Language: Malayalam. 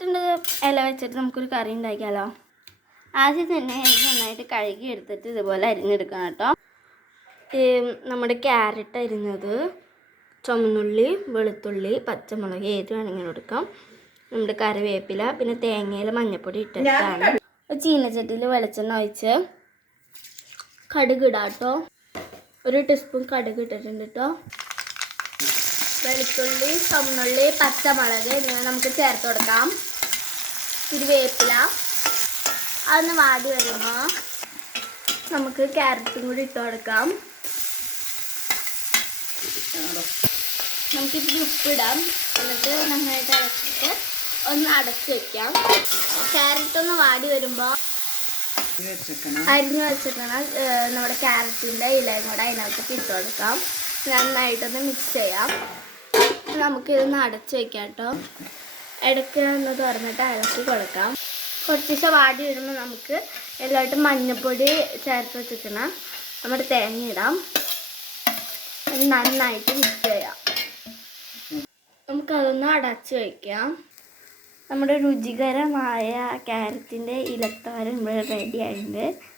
ക്യാരറ്റിൻ്റെ ഇല വെച്ചിട്ട് നമുക്കൊരു കറി ഉണ്ടാക്കിയാലോ? ആദ്യം തന്നെ നന്നായിട്ട് കഴുകി എടുത്തിട്ട് ഇതുപോലെ അരിഞ്ഞെടുക്കണം കേട്ടോ. നമ്മുടെ ക്യാരറ്റ് അരിഞ്ഞത്, ചുമന്നുള്ളി, വെളുത്തുള്ളി, പച്ചമുളക് ഏത് വേണമെങ്കിലും എടുക്കാം. നമ്മുടെ കറിവേപ്പില, പിന്നെ തേങ്ങയിൽ മഞ്ഞൾപ്പൊടി ഇട്ടിട്ടാണ്. ചീനച്ചട്ടിയിൽ വെളിച്ചെണ്ണ ഒഴിച്ച് കടുക് ഇടാം കേട്ടോ. 1 ടീസ്പൂൺ കടുക് ഇട്ടിട്ടുണ്ട് കേട്ടോ. വെളുത്തുള്ളി, ചുമന്നുള്ളി, പച്ചമുളക് എന്നിവ നമുക്ക് ചേർത്ത് കൊടുക്കാം. വേപ്പില അതൊന്ന് വാടി വരുമ്പോൾ നമുക്ക് ക്യാരറ്റും കൂടി ഇട്ട് കൊടുക്കാം. നമുക്കിത്തിരി ഉപ്പിടാം. എന്നിട്ട് നന്നായിട്ട് അടച്ചിട്ട് ഒന്ന് അടച്ച് വയ്ക്കാം. ക്യാരറ്റ് ഒന്ന് വാടി വരുമ്പോൾ അരിഞ്ഞ് വെച്ചിട്ടാണ് നമ്മുടെ ക്യാരറ്റിൻ്റെ ഇലയും കൂടെ അതിനകത്ത് ഇട്ട് കൊടുക്കാം. നന്നായിട്ടൊന്ന് മിക്സ് ചെയ്യാം. നമുക്കിതൊന്ന് അടച്ച് വയ്ക്കാം കേട്ടോ. ഇടയ്ക്ക് ഒന്ന് തുറന്നിട്ട് ഇളക്കി കൊടുക്കാം. കുറച്ച് വാടി വരുമ്പോൾ നമുക്ക് എല്ലായിട്ടും മഞ്ഞൾപ്പൊടി ചേർത്ത് വെച്ചിട്ട് നമ്മുടെ തേങ്ങ ഇടാം. നന്നായിട്ട് മിക്സ് ചെയ്യാം. നമുക്കതൊന്ന് അടച്ച് വയ്ക്കാം. നമ്മുടെ രുചികരമായ ക്യാരറ്റിൻ്റെ ഇലത്തോരൻ ഇവിടെ റെഡി ആയിട്ടുണ്ട്.